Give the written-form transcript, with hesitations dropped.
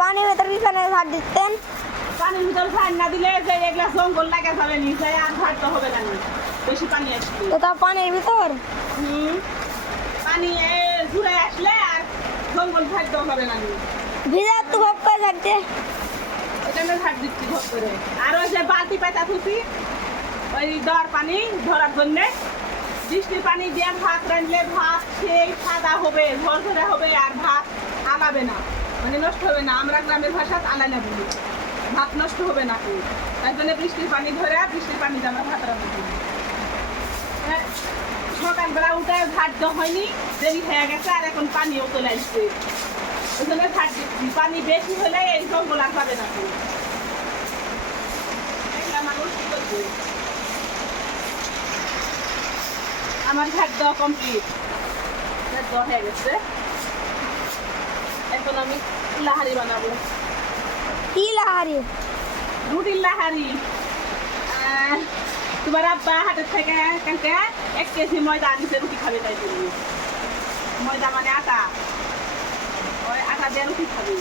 পানি ভেতর পিছনে ঝাড় দিতেন। পানির ভিতর ঝাড় না দিলে যে এগুলা জঙ্গল লাগা যাবে নিচে আর ঝাড়তে হবে না, বেশি পানি আসলে। তো তা পানির ভিতর পানি ঘুরে আসলে আর জঙ্গল ঝাড়তে হবে না। ভিজার তো ভোগ করে ঝাড়তে। ওখানে ঝাড় দিচ্ছি ভোগ করে। আর ওই যে বালতি পেঁচা থুতি ওই দেওয়ার পানি ধরার জন্যে, বৃষ্টির পানি দিয়ে ভাত রাঁধলে ভাত সেই সাদা হবে, ঝরঝরে হবে, আর ভাত আলাবে না, মানে নষ্ট হবে না। আমরা গ্রামের ভাষা আলাই না বলি, ভাত নষ্ট হবে না। তাই জন্য বৃষ্টির পানি ধরে বৃষ্টির পানি দিয়ে আমরা ভাত রান্না করি। সকালবেলা উঠে ঝাড় দেওয়া হয়নি, দেরি হয়ে গেছে, আর এখন পানিও চলে আসছে। ওই জন্য ঝাড় দিচ্ছি। পানি বেশি হলে এই জঙ্গল আর পাবে না। মানুষ কি করবে? আমার ঝাড় দেওয়া কমপ্লিট, ঝাড় দেওয়া হয়ে গেছে। এখন আমি লাহারি বানাবো। কি লাহারি? রুটির লাহারি। তোমার আব্বা হাটের থেকে কালকে 1 কেজি ময়দা আনিছে, রুটি খাবে তাই জন্য। ময়দা মানে আটা, ওই আটা দিয়ে রুটি খাবে।